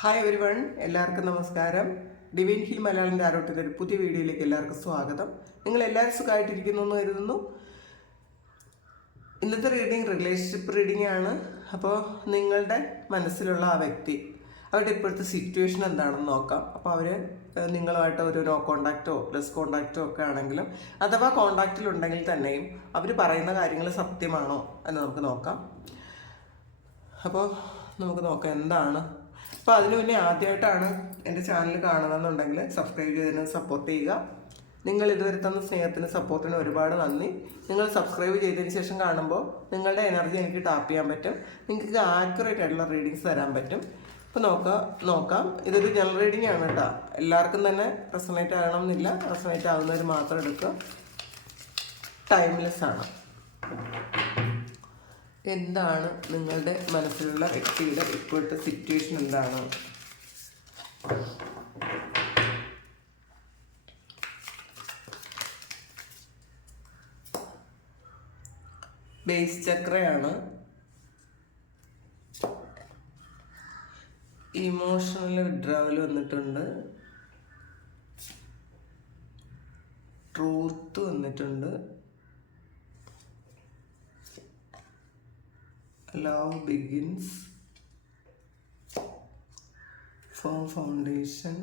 Hi every one, എല്ലാവർക്കും നമസ്കാരം. Divine hill Malayalam ടാരോട്ടിൻ്റെ ഒരു പുതിയ വീഡിയോയിലേക്ക് എല്ലാവർക്കും സ്വാഗതം. നിങ്ങൾ എല്ലാവരും സുഖമായിട്ടിരിക്കുന്നു എന്ന് കരുതുന്നു. ഇന്നത്തെ റീഡിങ് റിലേഷൻഷിപ്പ് റീഡിംഗ് ആണ്. അപ്പോൾ നിങ്ങളുടെ മനസ്സിലുള്ള ആ വ്യക്തി, അവരുടെ ഇപ്പോഴത്തെ സിറ്റുവേഷൻ എന്താണെന്ന് നോക്കാം. അപ്പോൾ അവർ നിങ്ങളുമായിട്ട് ഒരു നോ കോണ്ടാക്റ്റോ ലെസ് കോണ്ടാക്റ്റോ ഒക്കെ ആണെങ്കിലും, അഥവാ കോണ്ടാക്റ്റിലുണ്ടെങ്കിൽ തന്നെയും അവർ പറയുന്ന കാര്യങ്ങൾ സത്യമാണോ എന്ന് നമുക്ക് നോക്കാം. അപ്പോൾ നമുക്ക് നോക്കാം എന്താണ്. അപ്പോൾ അതിന് മുന്നേ ആദ്യമായിട്ടാണ് എൻ്റെ ചാനൽ കാണുന്നതെന്നുണ്ടെങ്കിൽ സബ്സ്ക്രൈബ് ചെയ്തതിന് സപ്പോർട്ട് ചെയ്യുക. നിങ്ങൾ ഇതുവരെ തന്ന സ്നേഹത്തിന് സപ്പോർട്ടിന് ഒരുപാട് നന്ദി. നിങ്ങൾ സബ്സ്ക്രൈബ് ചെയ്തതിന് ശേഷം കാണുമ്പോൾ നിങ്ങളുടെ എനർജി എനിക്ക് ടാപ്പ് ചെയ്യാൻ പറ്റും, നിങ്ങൾക്ക് ആക്യുറേറ്റ് ആയിട്ടുള്ള റീഡിങ്സ് തരാൻ പറ്റും. ഇപ്പോൾ നോക്കാം. ഇതൊരു ജനറൽ റീഡിംഗ് ആണ് കേട്ടോ. എല്ലാവർക്കും തന്നെ റെസൊണേറ്റ് ആകണമെന്നില്ല, റെസൊണേറ്റ് ആകുന്നവർ മാത്രം എടുക്കുക. ടൈംലെസ് ആണ്. എന്താണ് നിങ്ങളുടെ മനസ്സിലുള്ള വ്യക്തിയുടെ ഇപ്പോഴത്തെ സിറ്റുവേഷൻ എന്താണ്? ബേസ് ചക്രയാണ്. ഇമോഷണൽ വിഡ്രാവൽ വന്നിട്ടുണ്ട്, ട്രൂത്ത് വന്നിട്ടുണ്ട്, love begins, firm foundation,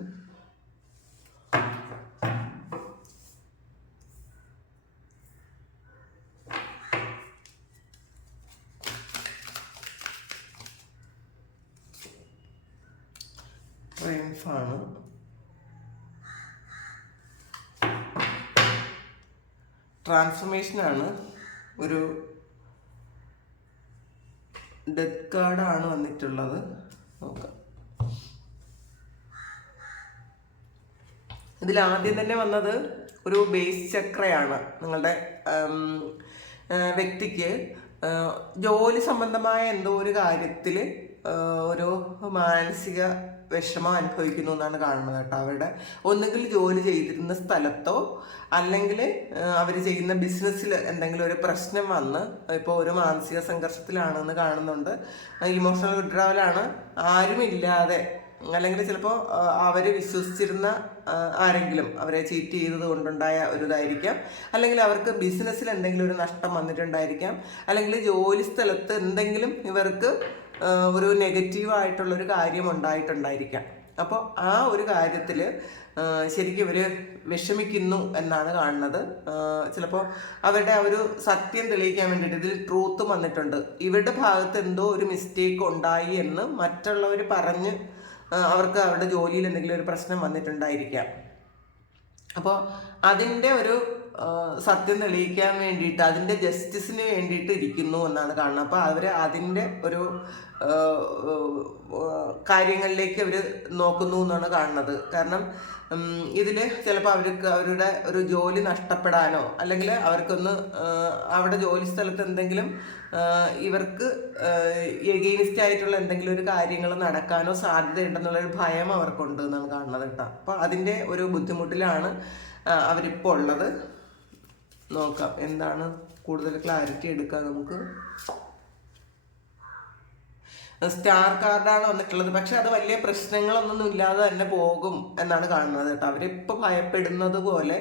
triumph ആണ്. ട്രാൻസ്ഫർമേഷൻ ആണ്. ഒരു ഡെത്ത് കാർഡാണ് വന്നിട്ടുള്ളത്. നോക്കാം. ഇതിൽ ആദ്യം തന്നെ വന്നത് ഒരു ബേസ് ചക്രയാണ്. നിങ്ങളുടെ വ്യക്തിക്ക് ജോലി സംബന്ധമായ എന്തോ ഒരു കാര്യത്തിൽ ഒരു മാനസിക വിഷമം അനുഭവിക്കുന്നു എന്നാണ് കാണുന്നത് കേട്ടോ. അവരുടെ ഒന്നുകിൽ ജോലി ചെയ്തിരുന്ന സ്ഥലത്തോ അല്ലെങ്കിൽ അവർ ചെയ്യുന്ന ബിസിനസ്സിൽ എന്തെങ്കിലും ഒരു പ്രശ്നം വന്ന് ഇപ്പോൾ ഒരു മാനസിക സംഘർഷത്തിലാണെന്ന് കാണുന്നുണ്ട്. ഇമോഷണൽ വിഡ്രാവലാണ്. ആരുമില്ലാതെ അല്ലെങ്കിൽ ചിലപ്പോൾ അവർ വിശ്വസിച്ചിരുന്ന ആരെങ്കിലും അവരെ ചീറ്റ് ചെയ്തത് കൊണ്ടുണ്ടായ ഒരു ഇതായിരിക്കാം, അല്ലെങ്കിൽ അവർക്ക് ബിസിനസ്സിൽ എന്തെങ്കിലും ഒരു നഷ്ടം വന്നിട്ടുണ്ടായിരിക്കാം, അല്ലെങ്കിൽ ജോലി സ്ഥലത്ത് എന്തെങ്കിലും ഇവർക്ക് ഒരു നെഗറ്റീവായിട്ടുള്ളൊരു കാര്യം ഉണ്ടായിട്ടുണ്ടായിരിക്കാം. അപ്പോൾ ആ ഒരു കാര്യത്തിൽ ശരിക്കും ഇവർ വിഷമിക്കുന്നു എന്നാണ് കാണുന്നത്. ചിലപ്പോൾ അവരുടെ ആ ഒരു സത്യം തെളിയിക്കാൻ വേണ്ടിയിട്ട് ഇതിൽ ട്രൂത്ത് വന്നിട്ടുണ്ട്. ഇവരുടെ ഭാഗത്ത് എന്തോ ഒരു മിസ്റ്റേക്ക് ഉണ്ടായി എന്ന് മറ്റുള്ളവർ പറഞ്ഞ് അവർക്ക് അവരുടെ ജോലിയിൽ എന്തെങ്കിലും ഒരു പ്രശ്നം വന്നിട്ടുണ്ടായിരിക്കാം. അപ്പോൾ അതിൻ്റെ ഒരു സത്യം തെളിയിക്കാൻ വേണ്ടിയിട്ട്, അതിൻ്റെ ജസ്റ്റിസിന് വേണ്ടിയിട്ട് ഇരിക്കുന്നു എന്നാണ് കാണുന്നത്. അപ്പോൾ അവർ അതിൻ്റെ ഒരു കാര്യങ്ങളിലേക്ക് അവർ നോക്കുന്നു എന്നാണ് കാണുന്നത്. കാരണം ഇതിൽ ചിലപ്പോൾ അവരുടെ ഒരു ജോലി നഷ്ടപ്പെടാനോ അല്ലെങ്കിൽ അവർക്കൊന്ന് അവിടെ ജോലി സ്ഥലത്ത് എന്തെങ്കിലും ഇവർക്ക് എഗെയിൻസ്റ്റ് ആയിട്ടുള്ള എന്തെങ്കിലും ഒരു കാര്യങ്ങൾ നടക്കാനോ സാധ്യതയുണ്ടെന്നുള്ളൊരു ഭയം അവർക്കുണ്ട് എന്നാണ് കാണുന്നത് കേട്ടോ. അപ്പോൾ അതിൻ്റെ ഒരു ബുദ്ധിമുട്ടിലാണ് അവരിപ്പോൾ ഉള്ളത്. നോക്കാം എന്താണ്, കൂടുതൽ ക്ലാരിറ്റി എടുക്കാം നമുക്ക്. സ്റ്റാർ കാർഡാണ് വന്നിട്ടുള്ളത്. പക്ഷെ അത് വലിയ പ്രശ്നങ്ങളൊന്നും ഇല്ലാതെ തന്നെ പോകും എന്നാണ് കാണുന്നത് കേട്ടോ. അവരിപ്പോൾ ഭയപ്പെടുന്നത് പോലെ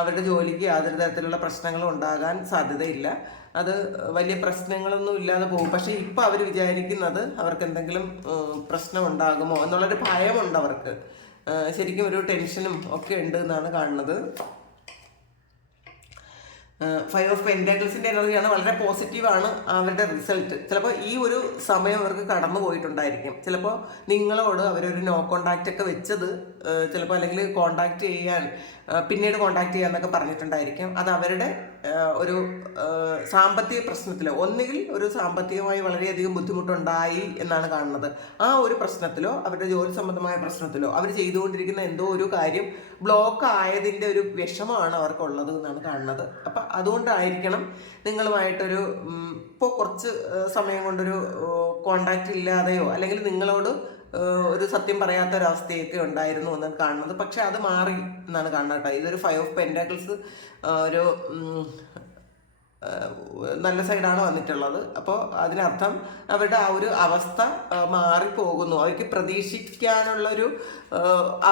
അവരുടെ ജോലിക്ക് യാതൊരു തരത്തിലുള്ള പ്രശ്നങ്ങളും ഉണ്ടാകാൻ സാധ്യതയില്ല. അത് വലിയ പ്രശ്നങ്ങളൊന്നും ഇല്ലാതെ പോകും. പക്ഷെ ഇപ്പം അവർ വിചാരിക്കുന്നത് അവർക്ക് എന്തെങ്കിലും പ്രശ്നം ഉണ്ടാകുമോ എന്നുള്ളൊരു ഭയമുണ്ട് അവർക്ക്. ശരിക്കും ഒരു ടെൻഷനും ഒക്കെ ഉണ്ട് എന്നാണ് കാണുന്നത്. 5 ഓഫ് പെന്റാക്കിൾസിൻ്റെ എനർജിയാണ്. വളരെ പോസിറ്റീവാണ് അവരുടെ റിസൾട്ട്. ചിലപ്പോൾ ഈ ഒരു സമയം അവർക്ക് കടന്നു പോയിട്ടുണ്ടായിരിക്കും. ചിലപ്പോൾ നിങ്ങളോട് അവരൊരു നോ കോണ്ടാക്റ്റ് ഒക്കെ വെച്ചത് ചിലപ്പോൾ, അല്ലെങ്കിൽ കോണ്ടാക്ട് ചെയ്യാൻ പിന്നീട് കോണ്ടാക്ട് ചെയ്യാന്നൊക്കെ പറഞ്ഞിട്ടുണ്ടായിരിക്കും. അത് അവരുടെ ഒരു സാമ്പത്തിക പ്രശ്നത്തിലോ, ഒന്നുകിൽ ഒരു സാമ്പത്തികമായി വളരെയധികം ബുദ്ധിമുട്ടുണ്ടായി എന്നാണ് കാണുന്നത്. ആ ഒരു പ്രശ്നത്തിലോ അവരുടെ ജോലി സംബന്ധമായ പ്രശ്നത്തിലോ അവർ ചെയ്തുകൊണ്ടിരിക്കുന്ന എന്തോ ഒരു കാര്യം ബ്ലോക്ക് ആയതിൻ്റെ ഒരു വിഷമമാണ് അവർക്കുള്ളത് എന്നാണ് കാണുന്നത്. അപ്പം അതുകൊണ്ടായിരിക്കണം നിങ്ങളുമായിട്ടൊരു ഇപ്പോൾ കുറച്ച് സമയം കൊണ്ടൊരു കോണ്ടാക്റ്റ് ഇല്ലാതെയോ അല്ലെങ്കിൽ നിങ്ങളോട് ഒരു സത്യം പറയാത്തൊരവസ്ഥയൊക്കെ ഉണ്ടായിരുന്നു എന്നാണ് കാണുന്നത്. പക്ഷെ അത് മാറി എന്നാണ് കാണുന്നത് കേട്ടോ. ഇതൊരു 5 ഓഫ് പെന്റാക്കിൾസ് ഒരു നല്ല സൈഡാണ് വന്നിട്ടുള്ളത്. അപ്പോൾ അതിനർത്ഥം അവരുടെ ആ ഒരു അവസ്ഥ മാറിപ്പോകുന്നു, അവർക്ക് പ്രതീക്ഷിക്കാനുള്ളൊരു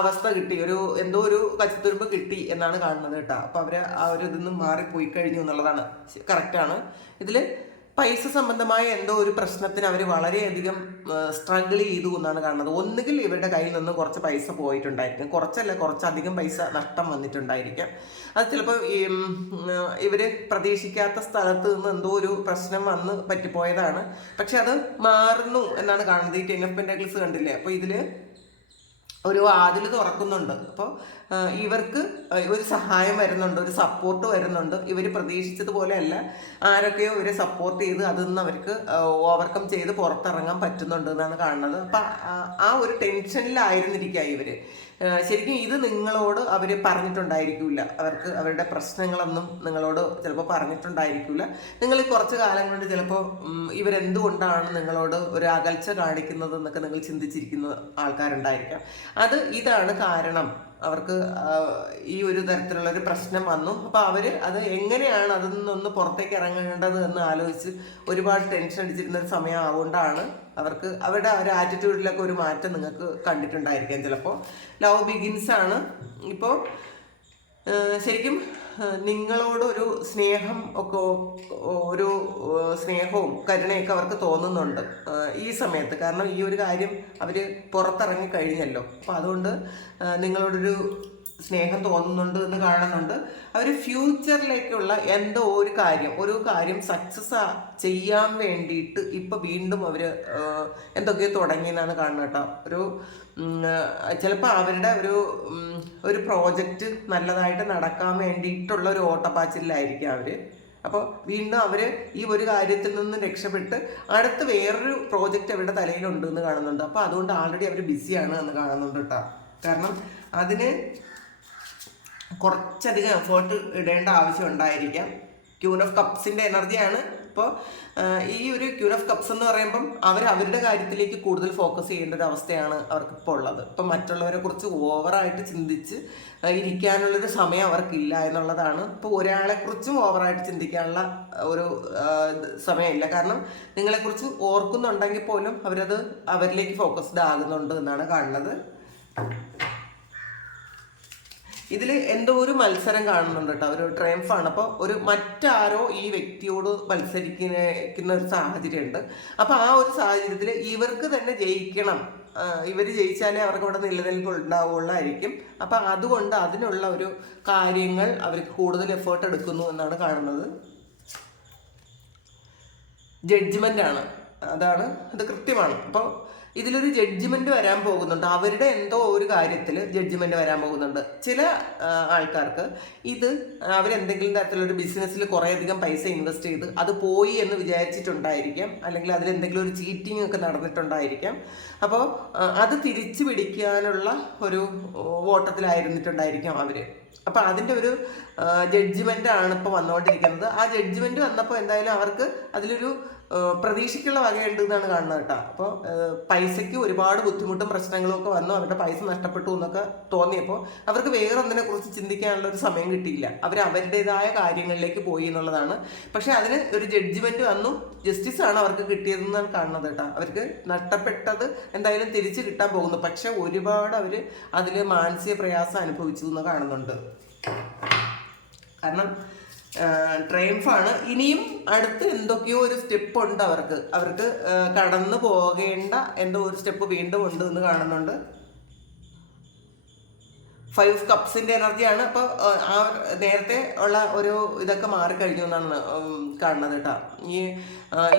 അവസ്ഥ കിട്ടി, എന്തോ ഒരു കച്ചിത്തുരുമ്പ് കിട്ടി എന്നാണ് കാണുന്നത് കേട്ടോ. അപ്പോൾ അവർ ആ ഒരു ഇതിൽ നിന്ന് മാറിപ്പോയി കഴിഞ്ഞു എന്നുള്ളതാണ്. കറക്റ്റാണ്. ഇതിൽ പൈസ സംബന്ധമായ എന്തോ ഒരു പ്രശ്നത്തിന് അവർ വളരെയധികം സ്ട്രഗിൾ ചെയ്തു എന്നാണ് കാണുന്നത്. ഒന്നുകിൽ ഇവരുടെ കയ്യിൽ നിന്ന് കുറച്ച് പൈസ പോയിട്ടുണ്ടായിരിക്കും, കുറച്ചധികം പൈസ നഷ്ടം വന്നിട്ടുണ്ടായിരിക്കാം. അത് ചിലപ്പോൾ ഇവർ പ്രതീക്ഷിക്കാത്ത സ്ഥലത്ത് നിന്ന് എന്തോ ഒരു പ്രശ്നം വന്ന് പറ്റിപ്പോയതാണ്. പക്ഷെ അത് മാറുന്നു എന്നാണ് കാണുന്നത്. ഈ 10 of Pentacles കണ്ടില്ലേ? അപ്പോൾ ഇതിൽ ഒരു വാതിൽ തുറക്കുന്നുണ്ട്. അപ്പോൾ ഇവർക്ക് ഒരു സഹായം വരുന്നുണ്ട്, ഒരു സപ്പോർട്ട് വരുന്നുണ്ട്. ഇവർ പ്രതീക്ഷിച്ചതുപോലെയല്ല, ആരൊക്കെയോ ഇവരെ സപ്പോർട്ട് ചെയ്ത് അതിൽ നിന്ന് അവർക്ക് ഓവർകം ചെയ്ത് പുറത്തിറങ്ങാൻ പറ്റുന്നുണ്ട് എന്നാണ് കാണുന്നത്. അപ്പം ആ ഒരു ടെൻഷനിലായിരുന്നിരിക്കുക ഇവർ. ശരിക്കും ഇത് നിങ്ങളോട് അവർ പറഞ്ഞിട്ടുണ്ടായിരിക്കില്ല, അവരുടെ പ്രശ്നങ്ങളൊന്നും നിങ്ങളോട് ചിലപ്പോൾ പറഞ്ഞിട്ടുണ്ടായിരിക്കില്ല. നിങ്ങൾ കുറച്ച് കാലം കൊണ്ട് ചിലപ്പോൾ ഇവരെന്തുകൊണ്ടാണ് നിങ്ങളോട് ഒരു അകൽച്ച കാണിക്കുന്നത് എന്നൊക്കെ നിങ്ങൾ ചിന്തിച്ചിരിക്കുന്ന ആൾക്കാരുണ്ടായിരിക്കാം. ഇതാണ് കാരണം. അവർക്ക് ഈ ഒരു തരത്തിലുള്ളൊരു പ്രശ്നം വന്നു. അപ്പോൾ അവർ അത് എങ്ങനെയാണ് അതിൽ നിന്നൊന്ന് പുറത്തേക്ക് ഇറങ്ങേണ്ടത് എന്ന് ആലോചിച്ച് ഒരുപാട് ടെൻഷൻ അടിച്ചിരുന്ന ഒരു സമയം ആവുകൊണ്ടാണ് അവർക്ക് അവരുടെ ഒരു ആറ്റിറ്റ്യൂഡിലൊക്കെ ഒരു മാറ്റം നിങ്ങൾക്ക് കണ്ടിട്ടുണ്ടായിരിക്കാം. ചിലപ്പോൾ ലവ് ബിഗിൻസ് ആണ്. ഇപ്പോൾ ശരിക്കും നിങ്ങളോടൊരു സ്നേഹം ഒക്കെ, ഒരു സ്നേഹവും കരുണയൊക്കെ അവർക്ക് തോന്നുന്നുണ്ട് ഈ സമയത്ത്. കാരണം ഈ ഒരു കാര്യം അവർ പുറത്തിറങ്ങി കഴിഞ്ഞല്ലോ. അപ്പോൾ അതുകൊണ്ട് നിങ്ങളോടൊരു സ്നേഹം തോന്നുന്നുണ്ട് എന്ന് കാണുന്നുണ്ട്. അവർ ഫ്യൂച്ചറിലേക്കുള്ള എന്തോ ഒരു കാര്യം സക്സസ് ചെയ്യാൻ വേണ്ടിയിട്ട് ഇപ്പം വീണ്ടും അവർ എന്തൊക്കെയോ തുടങ്ങിയെന്നാണ് കാണുന്നത് കേട്ടോ. ചിലപ്പോൾ അവരുടെ ഒരു പ്രോജക്റ്റ് നല്ലതായിട്ട് നടക്കാൻ വേണ്ടിയിട്ടുള്ള ഒരു ഓട്ടപ്പാച്ചിലായിരിക്കും അവർ. അപ്പോൾ വീണ്ടും അവർ ഈ ഒരു കാര്യത്തിൽ നിന്ന് രക്ഷപ്പെട്ട് അടുത്ത വേറൊരു പ്രോജക്റ്റ് അവരുടെ തലയിലുണ്ട് എന്ന് കാണുന്നുണ്ട്. അപ്പോൾ അതുകൊണ്ട് ആൾറെഡി അവർ ബിസിയാണ് എന്ന് കാണുന്നുണ്ട് കേട്ടോ. കാരണം അതിന് കുറച്ചധികം എഫേർട്ട് ഇടേണ്ട ആവശ്യം ഉണ്ടായിരിക്കാം. ക്യൂൻ ഓഫ് കപ്സിൻ്റെ എനർജിയാണ്. ഇപ്പോൾ ഈ ഒരു ക്യൂൻ ഓഫ് കപ്സ് എന്ന് പറയുമ്പം അവരുടെ കാര്യത്തിലേക്ക് കൂടുതൽ ഫോക്കസ് ചെയ്യേണ്ട ഒരു അവസ്ഥയാണ് അവർക്കിപ്പോൾ ഉള്ളത്. ഇപ്പം മറ്റുള്ളവരെ കുറിച്ച് ഓവറായിട്ട് ചിന്തിച്ച് ഇരിക്കാനുള്ളൊരു സമയം അവർക്കില്ല എന്നുള്ളതാണ്. ഇപ്പോൾ ഒരാളെക്കുറിച്ചും ഓവറായിട്ട് ചിന്തിക്കാനുള്ള ഒരു സമയമില്ല. കാരണം നിങ്ങളെക്കുറിച്ച് ഓർക്കുന്നുണ്ടെങ്കിൽ പോലും അവരിലേക്ക് ഫോക്കസ്ഡ് ആകുന്നുണ്ട് എന്നാണ് കാണുന്നത്. ഇതിൽ എന്തോ ഒരു മത്സരം കാണുന്നുണ്ട് കേട്ടോ, ഒരു ട്രയംഫാണ്. അപ്പോൾ മറ്റാരോ ഈ വ്യക്തിയോട് മത്സരിക്കുന്ന ഒരു സാഹചര്യമുണ്ട്. അപ്പോൾ ആ ഒരു സാഹചര്യത്തിൽ ഇവർക്ക് തന്നെ ജയിക്കണം, ഇവർ ജയിച്ചാലേ അവർക്ക് അവിടെ നിലനിൽപ്പ് ഉണ്ടാവുള്ളായിരിക്കും. അപ്പം അതുകൊണ്ട് അതിനുള്ള ഒരു കാര്യങ്ങൾ അവർക്ക് കൂടുതൽ എഫേർട്ട് എടുക്കുന്നു എന്നാണ് കാണുന്നത്. ജഡ്ജ്മെൻ്റ് ആണ്, ഇത് കൃത്യമാണ്. അപ്പോൾ ഇതിലൊരു ജഡ്ജ്മെന്റ് വരാൻ പോകുന്നുണ്ട്. അവരുടെ എന്തോ ഒരു കാര്യത്തിൽ ജഡ്ജ്മെന്റ് വരാൻ പോകുന്നുണ്ട്. ചില ആൾക്കാർക്ക് അവരെന്തെങ്കിലും തരത്തിലൊരു ബിസിനസ്സിൽ കുറേയധികം പൈസ ഇൻവെസ്റ്റ് ചെയ്ത് അത് പോയി എന്ന് വിചാരിച്ചിട്ടുണ്ടായിരിക്കാം. അല്ലെങ്കിൽ അതിലെന്തെങ്കിലും ഒരു ചീറ്റിംഗ് ഒക്കെ നടന്നിട്ടുണ്ടായിരിക്കാം. അപ്പോൾ അത് തിരിച്ചു പിടിക്കാനുള്ള ഒരു ഓട്ടത്തിലായിരുന്നിട്ടുണ്ടായിരിക്കാം അവർ. അപ്പം അതിൻ്റെ ഒരു ജഡ്ജ്മെൻ്റ് ആണ് ഇപ്പോൾ വന്നുകൊണ്ടിരിക്കുന്നത്. ആ ജഡ്ജ്മെൻറ്റ് വന്നപ്പോൾ എന്തായാലും അവർക്ക് അതിലൊരു പ്രതീക്ഷയ്ക്കുള്ള വകയുണ്ട് എന്നാണ് കാണുന്നത് കേട്ടോ. അപ്പോൾ പൈസയ്ക്ക് ഒരുപാട് ബുദ്ധിമുട്ടും പ്രശ്നങ്ങളും ഒക്കെ വന്നു, അവരുടെ പൈസ നഷ്ടപ്പെട്ടു എന്നൊക്കെ തോന്നിയപ്പോൾ അവർക്ക് വേറെ ഒന്നിനെ കുറിച്ച് ചിന്തിക്കാനുള്ള ഒരു സമയം കിട്ടിയില്ല. അവരുടേതായ കാര്യങ്ങളിലേക്ക് പോയി എന്നുള്ളതാണ്. പക്ഷെ അതിന് ഒരു ജഡ്ജ്മെന്റ് വന്നു, ജസ്റ്റിസ് ആണ് അവർക്ക് കിട്ടിയതെന്നാണ് കാണുന്നത് കേട്ടോ. അവർക്ക് നഷ്ടപ്പെട്ടത് എന്തായാലും തിരിച്ചു കിട്ടാൻ പോകുന്നു. പക്ഷെ ഒരുപാട് അവർ അതിൽ മാനസിക പ്രയാസം അനുഭവിച്ചു എന്ന് കാണുന്നുണ്ട്. കാരണം ട്രയംഫാണ്. ഇനിയും അടുത്ത് എന്തൊക്കെയോ ഒരു സ്റ്റെപ്പ് ഉണ്ട് അവർക്ക് കടന്നു പോകേണ്ട എന്തോ ഒരു സ്റ്റെപ്പ് വീണ്ടും ഉണ്ട് എന്ന് കാണുന്നുണ്ട്. 5 കപ്സിന്റെ എനർജിയാണ്. അപ്പോൾ ആ നേരത്തെ ഉള്ള ഒരു ഇതൊക്കെ മാറിക്കഴിഞ്ഞു എന്നാണ് കാണുന്നത് കേട്ടോ.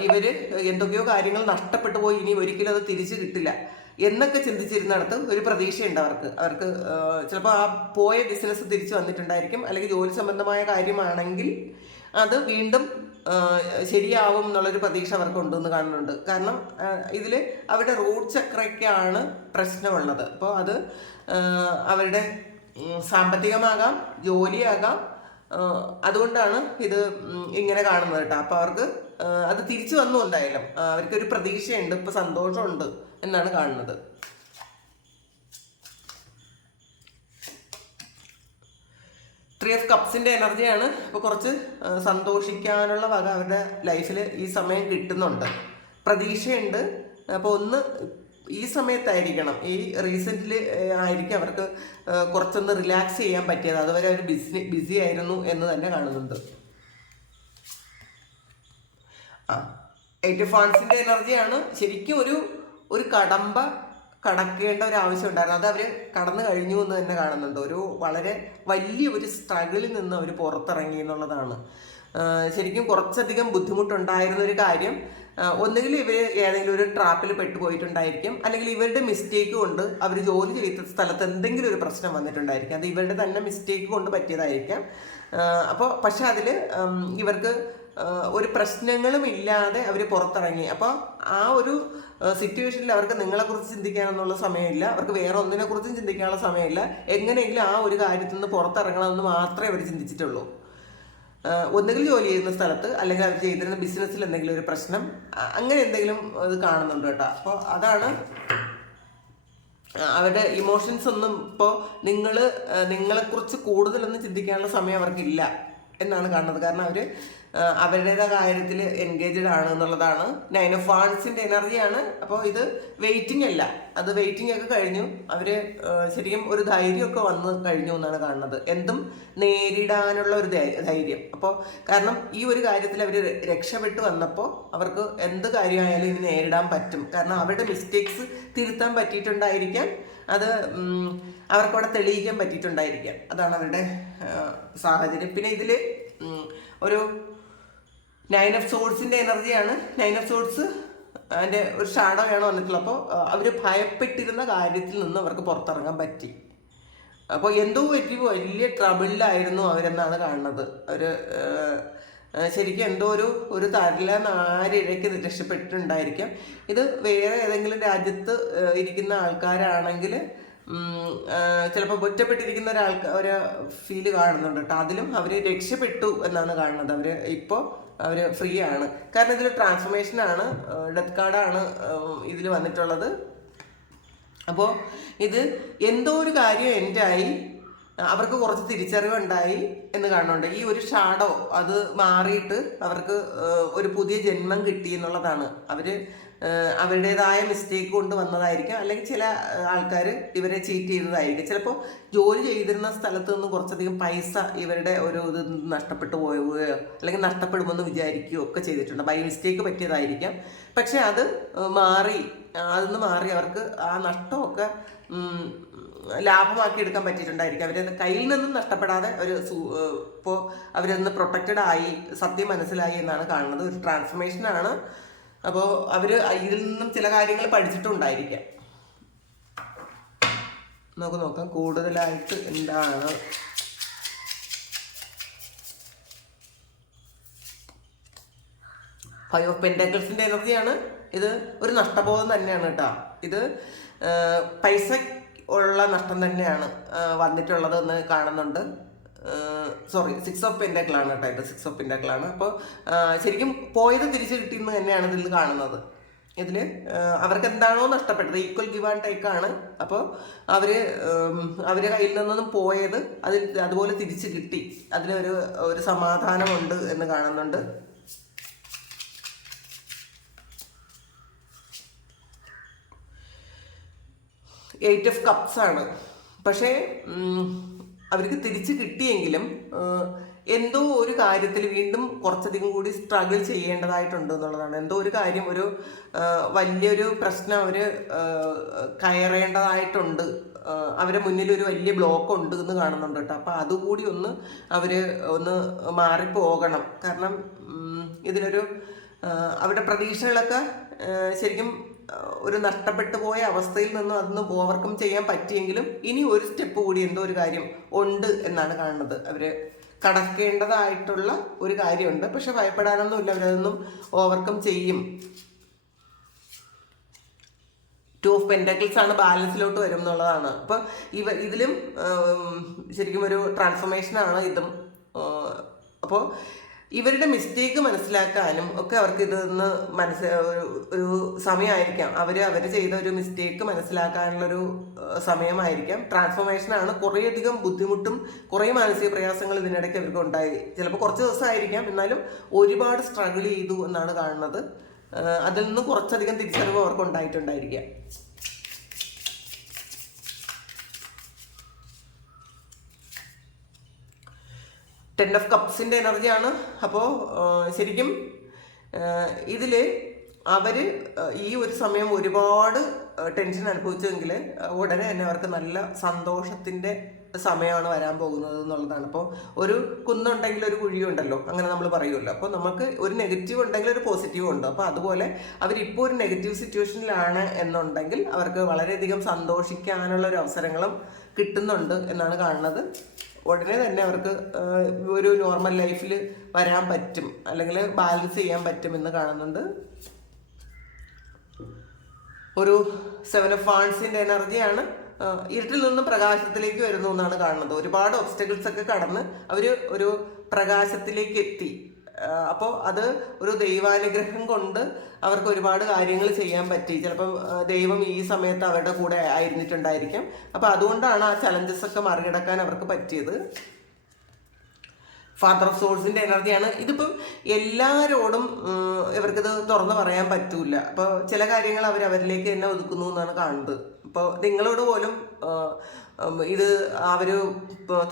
ഇവര് എന്തൊക്കെയോ കാര്യങ്ങൾ നഷ്ടപ്പെട്ടു പോയി, ഇനി ഒരിക്കലും അത് തിരിച്ചു കിട്ടില്ല എന്നൊക്കെ ചിന്തിച്ചിരുന്നിടത്ത് ഒരു പ്രതീക്ഷയുണ്ട് അവർക്ക് ചിലപ്പോൾ ആ പോയ ബിസിനസ് തിരിച്ചു വന്നിട്ടുണ്ടായിരിക്കും. അല്ലെങ്കിൽ ജോലി സംബന്ധമായ കാര്യമാണെങ്കിൽ അത് വീണ്ടും ശരിയാവും എന്നുള്ളൊരു പ്രതീക്ഷ അവർക്ക് ഉണ്ടെന്ന് കാണുന്നുണ്ട്. കാരണം ഇതിൽ അവരുടെ റൂട്ട് ചക്രയ്ക്കാണ് പ്രശ്നമുള്ളത്. അപ്പോൾ അത് അവരുടെ സാമ്പത്തികമാകാം, ജോലിയാകാം. അതുകൊണ്ടാണ് ഇത് ഇങ്ങനെ കാണുന്നത് കേട്ടോ. അപ്പോൾ അവർക്ക് അത് തിരിച്ചു വന്നു. എന്തായാലും അവർക്കൊരു പ്രതീക്ഷയുണ്ട്, ഇപ്പം സന്തോഷമുണ്ട് എന്നാണ് കാണുന്നത്. 3 of Cups എനർജിയാണ്. അപ്പോൾ കുറച്ച് സന്തോഷിക്കാനുള്ള വക അവരുടെ ലൈഫിൽ ഈ സമയം കിട്ടുന്നുണ്ട്, പ്രതീക്ഷയുണ്ട്. അപ്പോൾ ഒന്ന് ഈ സമയത്തായിരിക്കണം, ഈ റീസെൻ്റ്ലി ആയിരിക്കും അവർക്ക് കുറച്ചൊന്ന് റിലാക്സ് ചെയ്യാൻ പറ്റിയത്. അതുവരെ അവർ ബിസി ആയിരുന്നു എന്ന് തന്നെ കാണുന്നുണ്ട്. 8 of Wands എനർജിയാണ്. ശരിക്കും ഒരു കടമ്പ കടക്കേണ്ട ഒരു ആവശ്യം ഉണ്ടായിരുന്നു, അത് അവർ കടന്നു കഴിഞ്ഞു എന്ന് തന്നെ കാണുന്നുണ്ട്. ഒരു വളരെ വലിയ ഒരു സ്ട്രഗിളിൽ നിന്ന് അവർ പുറത്തിറങ്ങി എന്നുള്ളതാണ്. ശരിക്കും കുറച്ചധികം ബുദ്ധിമുട്ടുണ്ടായിരുന്ന ഒരു കാര്യം, ഒന്നുകിൽ ഇവർ ഏതെങ്കിലും ഒരു ട്രാപ്പിൽ പെട്ടുപോയിട്ടുണ്ടായിരിക്കും, അല്ലെങ്കിൽ ഇവരുടെ മിസ്റ്റേക്ക് കൊണ്ട് അവർ ജോലി ചെയ്ത സ്ഥലത്ത് എന്തെങ്കിലും ഒരു പ്രശ്നം വന്നിട്ടുണ്ടായിരിക്കും. അത് ഇവരുടെ തന്നെ മിസ്റ്റേക്ക് കൊണ്ട് പറ്റിയതായിരിക്കാം. അപ്പോൾ പക്ഷെ അതിൽ ഇവർക്ക് ഒരു പ്രശ്നങ്ങളും ഇല്ലാതെ അവർ പുറത്തിറങ്ങി. അപ്പോൾ ആ ഒരു സിറ്റുവേഷനിൽ അവർക്ക് നിങ്ങളെക്കുറിച്ച് ചിന്തിക്കാനൊന്നുള്ള സമയമില്ല, അവർക്ക് വേറെ ഒന്നിനെക്കുറിച്ചും ചിന്തിക്കാനുള്ള സമയമില്ല. എങ്ങനെയെങ്കിലും ആ ഒരു കാര്യത്തിൽ നിന്ന് പുറത്തിറങ്ങണമെന്ന് മാത്രമേ അവർ ചിന്തിച്ചിട്ടുള്ളൂ. ഒന്നുകിൽ ജോലി ചെയ്യുന്ന സ്ഥലത്ത്, അല്ലെങ്കിൽ അവർ ചെയ്തിരുന്ന ബിസിനസ്സിൽ എന്തെങ്കിലും ഒരു പ്രശ്നം, അങ്ങനെ എന്തെങ്കിലും ഇത് കാണുന്നുണ്ട് കേട്ടോ. അപ്പോൾ അതാണ് അവരുടെ ഇമോഷൻസ് ഒന്നും ഇപ്പോൾ നിങ്ങളെക്കുറിച്ച് കൂടുതലൊന്നും ചിന്തിക്കാനുള്ള സമയം അവർക്കില്ല എന്നാണ് കാണുന്നത്. കാരണം അവർ അവരുടേതായ കാര്യത്തിൽ എൻഗേജ്ഡ് ആണ് എന്നുള്ളതാണ്. 9 of Wands എനർജിയാണ്. അപ്പോൾ ഇത് വെയിറ്റിംഗ് അല്ല, അത് വെയിറ്റിംഗ് ഒക്കെ കഴിഞ്ഞു. അവർ ശരിക്കും ഒരു ധൈര്യമൊക്കെ വന്നു കഴിഞ്ഞു എന്നാണ് കാണുന്നത്, എന്തും നേരിടാനുള്ള ഒരു ധൈര്യം. അപ്പോൾ കാരണം ഈ ഒരു കാര്യത്തിൽ അവർ രക്ഷപ്പെട്ടു വന്നപ്പോൾ അവർക്ക് എന്ത് കാര്യമായാലും ഇനി നേരിടാൻ പറ്റും. കാരണം അവരുടെ മിസ്റ്റേക്സ് തിരുത്താൻ പറ്റിയിട്ടുണ്ടായിരിക്കാം, അത് അവർക്കവിടെ തെളിയിക്കാൻ പറ്റിയിട്ടുണ്ടായിരിക്കാം. അതാണ് അവരുടെ സാഹചര്യം. പിന്നെ ഇതിൽ ഒരു 9 of Swords എനർജിയാണ്. 9 of Swords അതിൻ്റെ ഒരു ഷാഡോ ആണ് വന്നിട്ടുള്ളത്. അപ്പോൾ അവർ ഭയപ്പെട്ടിരുന്ന കാര്യത്തിൽ നിന്ന് അവർക്ക് പുറത്തിറങ്ങാൻ പറ്റി. അപ്പോൾ എന്തോ പറ്റി വലിയ ട്രബിളിലായിരുന്നു അവരെന്നാണ് കാണുന്നത്. അവർ ശരിക്കും എന്തോ ഒരു തരല നാരിഴയ്ക്ക് രക്ഷപ്പെട്ടിട്ടുണ്ടായിരിക്കാം. ഇത് വേറെ ഏതെങ്കിലും രാജ്യത്ത് ഇരിക്കുന്ന ആൾക്കാരാണെങ്കിൽ ചിലപ്പോൾ ഒറ്റപ്പെട്ടിരിക്കുന്ന ഒരു ഫീല് കാണുന്നുണ്ട് കേട്ടോ. അതിലും അവർ രക്ഷപ്പെട്ടു എന്നാണ് കാണുന്നത്. ഇപ്പോൾ അവർ ഫ്രീ ആണ്. കാരണം ഇതിൽ ട്രാൻസ്ഫോർമേഷനാണ്, ഡെത്ത് കാർഡാണ് ഇതിൽ വന്നിട്ടുള്ളത്. അപ്പോൾ ഇത് എന്തോ ഒരു കാര്യം എൻഡായി, അവർക്ക് കുറച്ച് തിരിച്ചറിവുണ്ടായി എന്ന് കാണുന്നുണ്ട്. ഈ ഒരു ഷാഡോ അത് മാറിയിട്ട് അവർക്ക് ഒരു പുതിയ ജന്മം കിട്ടി എന്നുള്ളതാണ്. അവരുടേതായ മിസ്റ്റേക്ക് കൊണ്ട് വന്നതായിരിക്കും, അല്ലെങ്കിൽ ചില ആൾക്കാർ ഇവരെ ചീറ്റ് ചെയ്തതായിരിക്കും. ചിലപ്പോൾ ജോലി ചെയ്തിരുന്ന സ്ഥലത്ത് നിന്ന് കുറച്ചധികം പൈസ ഇവരുടെ ഒരു ഇത് നഷ്ടപ്പെട്ടു പോവുകയോ അല്ലെങ്കിൽ നഷ്ടപ്പെടുമെന്ന് വിചാരിക്കുകയോ ഒക്കെ ചെയ്തിട്ടുണ്ട്. ബൈ മിസ്റ്റേക്ക് പറ്റിയതായിരിക്കാം. പക്ഷെ അത് അതിന്ന് മാറി അവർക്ക് ആ നഷ്ടമൊക്കെ ലാഭമാക്കി എടുക്കാൻ പറ്റിയിട്ടുണ്ടായിരിക്കും. അവരുടെ കയ്യിൽ നിന്നും നഷ്ടപ്പെടാതെ ഇപ്പോൾ അവരൊന്ന് പ്രൊട്ടക്റ്റഡ് ആയി, സത്യം മനസ്സിലായി എന്നാണ് കാണുന്നത്. ഒരു ട്രാൻസ്ഫോർമേഷനാണ്. അപ്പോൾ അവർ ഇതിൽ നിന്നും ചില കാര്യങ്ങൾ പഠിച്ചിട്ടുണ്ടായിരിക്കാം. നമുക്ക് നോക്കാം കൂടുതലായിട്ട് എന്താണ്. Five of Pentacles എനർജിയാണ്. ഇത് ഒരു നഷ്ടബോധം തന്നെയാണ് കേട്ടോ. ഇത് പൈസ ഉള്ള നഷ്ടം തന്നെയാണ് വന്നിട്ടുള്ളത് എന്ന് കാണുന്നുണ്ട്. സോറി, 6 of Pentacles ആണ് കേട്ടോ. ഇത് 6 of Pentacles ആണ്. അപ്പോൾ ശരിക്കും പോയത് തിരിച്ചു കിട്ടിയെന്ന് തന്നെയാണ് ഇതിൽ കാണുന്നത്. ഇതിൽ അവർക്ക് എന്താണോ നഷ്ടപ്പെട്ടത്, ഈക്വൽ ഗിവ് ആൻഡ് ടേക്ക് ആണ്. അപ്പോൾ അവരുടെ കയ്യിൽ നിന്നൊന്നും പോയത് അതുപോലെ തിരിച്ചു കിട്ടി. അതിലൊരു സമാധാനമുണ്ട് എന്ന് കാണുന്നുണ്ട്. 8 of Cups ആണ്. പക്ഷേ അവർക്ക് തിരിച്ച് കിട്ടിയെങ്കിലും എന്തോ ഒരു കാര്യത്തിൽ വീണ്ടും കുറച്ചധികം കൂടി സ്ട്രഗിൾ ചെയ്യേണ്ടതായിട്ടുണ്ട് എന്നുള്ളതാണ്. എന്തോ ഒരു കാര്യം, ഒരു വലിയൊരു പ്രശ്നം അവർ കയറേണ്ടതായിട്ടുണ്ട്. അവരെ മുന്നിൽ ഒരു വലിയ ബ്ലോക്ക് ഉണ്ട് എന്ന് കാണുന്നുണ്ട് കേട്ടോ. അപ്പോൾ അതുകൂടി ഒന്ന് മാറിപ്പോകണം. കാരണം ഇതിലൊരു അവരുടെ പ്രതീക്ഷകളൊക്കെ ശരിക്കും ഒരു നഷ്ടപ്പെട്ടു പോയ അവസ്ഥയിൽ നിന്നും അതൊന്ന് ഓവർകം ചെയ്യാൻ പറ്റിയെങ്കിലും ഇനി ഒരു സ്റ്റെപ്പ് കൂടി എന്തോ ഒരു കാര്യം ഉണ്ട് എന്നാണ് കാണുന്നത്. അവർ കടക്കേണ്ടതായിട്ടുള്ള ഒരു കാര്യമുണ്ട്. പക്ഷെ ഭയപ്പെടാനൊന്നുമില്ല, അവരതൊന്നും ഓവർകം ചെയ്യും. 2 of Pentacles ആണ് ബാലൻസിലോട്ട് വരും എന്നുള്ളതാണ്. അപ്പം ഇതിലും ശരിക്കും ഒരു ട്രാൻസ്ഫോർമേഷനാണ് ഇതും. അപ്പോൾ ഇവരുടെ മിസ്റ്റേക്ക് മനസ്സിലാക്കാനും ഒക്കെ അവർക്ക് ഇതൊന്ന് ഒരു സമയമായിരിക്കാം. അവർ ചെയ്ത ഒരു മിസ്റ്റേക്ക് മനസ്സിലാക്കാനുള്ളൊരു സമയമായിരിക്കാം. ട്രാൻസ്ഫോർമേഷനാണ്. കുറേയധികം ബുദ്ധിമുട്ടും കുറേ മാനസിക പ്രയാസങ്ങൾ ഇതിനിടയ്ക്ക് അവർക്ക് ഉണ്ടായി. ചിലപ്പോൾ കുറച്ച് ദിവസമായിരിക്കാം, എന്നാലും ഒരുപാട് സ്ട്രഗിൾ ചെയ്തു എന്നാണ് കാണുന്നത്. അതിൽ നിന്ന് കുറച്ചധികം തിരിച്ചറിവ് അവർക്ക് ഉണ്ടായിട്ടുണ്ടായിരിക്കാം. ടെൻ ഓഫ് കപ്സിൻ്റെ എനർജിയാണ്. അപ്പോൾ ശരിക്കും ഇതിൽ അവർ ഈ ഒരു സമയം ഒരുപാട് ടെൻഷൻ അനുഭവിച്ചെങ്കിൽ ഉടനെ തന്നെ അവർക്ക് നല്ല സന്തോഷത്തിൻ്റെ സമയമാണ് വരാൻ പോകുന്നത് എന്നുള്ളതാണ്. അപ്പോൾ ഒരു കുന്നുണ്ടെങ്കിൽ ഒരു കുഴിയുണ്ടല്ലോ, അങ്ങനെ നമ്മൾ പറയുമല്ലോ. അപ്പോൾ നമുക്ക് ഒരു നെഗറ്റീവ് ഉണ്ടെങ്കിൽ ഒരു പോസിറ്റീവ് ഉണ്ട്. അപ്പോൾ അതുപോലെ അവരിപ്പോൾ ഒരു നെഗറ്റീവ് സിറ്റുവേഷനിലാണ് എന്നുണ്ടെങ്കിൽ അവർക്ക് വളരെയധികം സന്തോഷിക്കാനുള്ള ഒരു അവസരങ്ങളും കിട്ടുന്നുണ്ട് എന്നാണ് കാണുന്നത്. ഉടനെ തന്നെ അവർക്ക് ഒരു നോർമൽ ലൈഫിൽ വരാൻ പറ്റും, അല്ലെങ്കിൽ ബാലൻസ് ചെയ്യാൻ പറ്റുമെന്ന് കാണുന്നുണ്ട്. ഒരു 7 ഓഫ് വാണ്ട്സിൻ്റെ എനർജിയാണ്. ഇരുട്ടിൽ നിന്ന് പ്രകാശത്തിലേക്ക് വരുന്നു എന്നാണ് കാണുന്നത്. ഒരുപാട് ഒബ്സ്റ്റക്കിൾസ് ഒക്കെ കടന്ന് അവർ ഒരു പ്രകാശത്തിലേക്ക് എത്തി. അപ്പോൾ അത് ഒരു ദൈവാനുഗ്രഹം കൊണ്ട് അവർക്ക് ഒരുപാട് കാര്യങ്ങൾ ചെയ്യാൻ പറ്റി. ചിലപ്പം ദൈവം ഈ സമയത്ത് അവരുടെ കൂടെ ആയിരുന്നിട്ടുണ്ടായിരിക്കും. അപ്പോൾ അതുകൊണ്ടാണ് ആ ചലഞ്ചസ് ഒക്കെ മറികടക്കാൻ അവർക്ക് പറ്റിയത്. ഫാദർ ഓഫ് സോൾസിൻ്റെ എനർജിയാണ്. ഇതിപ്പം എല്ലാവരോടും ഇവർക്കിത് തുറന്ന് പറയാൻ പറ്റൂല. അപ്പോൾ ചില കാര്യങ്ങൾ അവരിലേക്ക് തന്നെ ഒതുക്കുന്നു എന്നാണ് കാണുന്നത്. ഇപ്പോൾ നിങ്ങളോട് പോലും ഇത് അവർ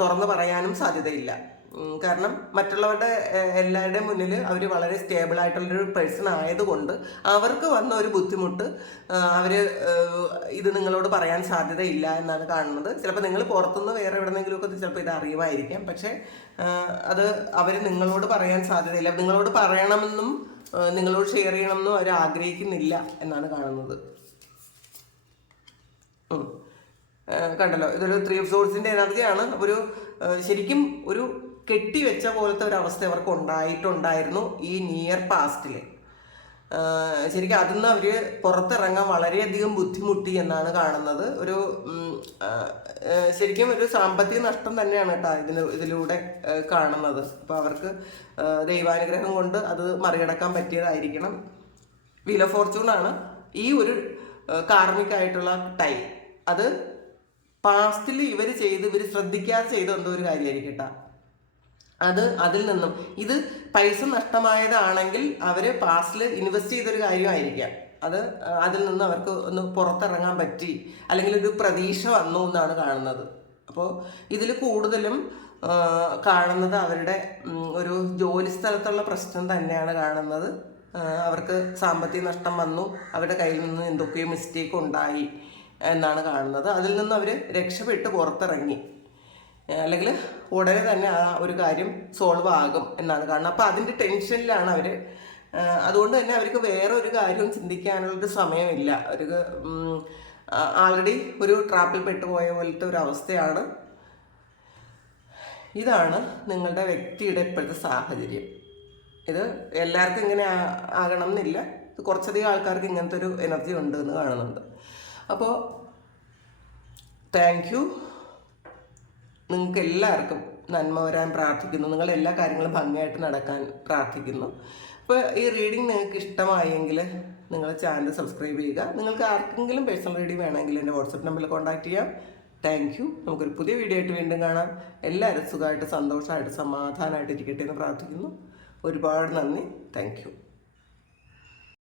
തുറന്ന് പറയാനും സാധ്യതയില്ല. കാരണം മറ്റുള്ളവരുടെ എല്ലാവരുടെയും മുന്നിൽ അവർ വളരെ സ്റ്റേബിൾ ആയിട്ടുള്ളൊരു പേഴ്സൺ ആയതുകൊണ്ട് അവർക്ക് വന്ന ഒരു ബുദ്ധിമുട്ട് അവർ ഇത് നിങ്ങളോട് പറയാൻ സാധ്യതയില്ല എന്നാണ് കാണുന്നത്. ചിലപ്പോൾ നിങ്ങൾ പുറത്തുനിന്ന് വേറെ എവിടെന്നെങ്കിലുമൊക്കെ ചിലപ്പോൾ ഇത് അറിയുമായിരിക്കാം, പക്ഷേ അത് അവർ നിങ്ങളോട് പറയാൻ സാധ്യതയില്ല. നിങ്ങളോട് പറയണമെന്നും നിങ്ങളോട് ഷെയർ ചെയ്യണമെന്നും അവർ ആഗ്രഹിക്കുന്നില്ല എന്നാണ് കാണുന്നത്. കണ്ടല്ലോ, ഇതൊരു 3 ഓഫ് സോൾസിൻ്റെ എനർജിയാണ്. ഒരു ശരിക്കും ഒരു കെട്ടിവെച്ച പോലത്തെ ഒരു അവസ്ഥ അവർക്ക് ഉണ്ടായിരുന്നു ഈ നിയർ പാസ്റ്റിൽ. ശരിക്കും അതിൽ നിന്ന് അവർ പുറത്തിറങ്ങാൻ വളരെയധികം ബുദ്ധിമുട്ടി എന്നാണ് കാണുന്നത്. ഒരു ശരിക്കും ഒരു സാമ്പത്തിക നഷ്ടം തന്നെയാണ് കേട്ടോ ഇതിലൂടെ കാണുന്നത്. അപ്പോൾ അവർക്ക് ദൈവാനുഗ്രഹം കൊണ്ട് അത് മറികടക്കാൻ പറ്റിയതായിരിക്കണം. Wheel of ഫോർച്യൂണാണ്. ഈ ഒരു കാർമികമായിട്ടുള്ള ടൈം അത് പാസ്റ്റിൽ ഇവർ ശ്രദ്ധിക്കാതെ ചെയ്ത എന്തോ ഒരു കാര്യമായിരിക്കും കേട്ടോ. അതിൽ നിന്നും ഇത് പൈസ നഷ്ടമായതാണെങ്കിൽ അവർ പാസ്റ്റിൽ ഇൻവെസ്റ്റ് ചെയ്തൊരു കാര്യമായിരിക്കാം. അതിൽ നിന്ന് അവർക്ക് ഒന്ന് പുറത്തിറങ്ങാൻ പറ്റി, അല്ലെങ്കിൽ ഒരു പ്രതീക്ഷ വന്നു എന്നാണ് കാണുന്നത്. അപ്പോൾ ഇതിൽ കൂടുതലും കാണുന്നത് അവരുടെ ഒരു ജോലി സ്ഥലത്തുള്ള പ്രശ്നം തന്നെയാണ് കാണുന്നത്. അവർക്ക് സാമ്പത്തിക നഷ്ടം വന്നു, അവരുടെ കയ്യിൽ നിന്ന് എന്തൊക്കെയോ മിസ്റ്റേക്ക് ഉണ്ടായി എന്നാണ് കാണുന്നത്. അതിൽ നിന്ന് അവർ രക്ഷപ്പെട്ട് പുറത്തിറങ്ങി, അല്ലെങ്കിൽ ഉടനെ തന്നെ ആ ഒരു കാര്യം സോൾവ് ആകും എന്നാണ് കാണുന്നത്. അപ്പോൾ അതിൻ്റെ ടെൻഷനിലാണ് അവർ. അതുകൊണ്ട് തന്നെ അവർക്ക് വേറെ ഒരു കാര്യവും ചിന്തിക്കാനുള്ളൊരു സമയമില്ല. അവർക്ക് ആൾറെഡി ഒരു ട്രാപ്പിൽ പെട്ടുപോയ പോലത്തെ ഒരു അവസ്ഥയാണ്. ഇതാണ് നിങ്ങളുടെ വ്യക്തിയുടെ ഇപ്പോഴത്തെ സാഹചര്യം. ഇത് എല്ലാവർക്കും ഇങ്ങനെ ആകണം എന്നില്ല. ഇത് കുറച്ചധികം ആൾക്കാർക്ക് ഇങ്ങനത്തെ ഒരു എനർജി ഉണ്ട് എന്ന് കാണുന്നുണ്ട്. അപ്പോൾ താങ്ക് യു. നിങ്ങൾക്ക് എല്ലാവർക്കും നന്മ വരാൻ പ്രാർത്ഥിക്കുന്നു. നിങ്ങളുടെ എല്ലാ കാര്യങ്ങളും ഭംഗിയായിട്ട് നടക്കാൻ പ്രാർത്ഥിക്കുന്നു. അപ്പോൾ ഈ റീഡിങ് നിങ്ങൾക്ക് ഇഷ്ടമായെങ്കിൽ നിങ്ങൾ ചാനൽ സബ്സ്ക്രൈബ് ചെയ്യുക. നിങ്ങൾക്ക് ആർക്കെങ്കിലും പേഴ്സണൽ റീഡിങ് വേണമെങ്കിൽ എൻ്റെ വാട്സപ്പ് നമ്പറിൽ കോൺടാക്ട് ചെയ്യാം. Thank you. നമുക്കൊരു പുതിയ വീഡിയോ ആയിട്ട് വീണ്ടും കാണാം. എല്ലാവരും സുഖമായിട്ട് സന്തോഷമായിട്ട് സമാധാനമായിട്ട് ഇരിക്കട്ടെ എന്ന് പ്രാർത്ഥിക്കുന്നു. ഒരുപാട് നന്ദി. Thank you.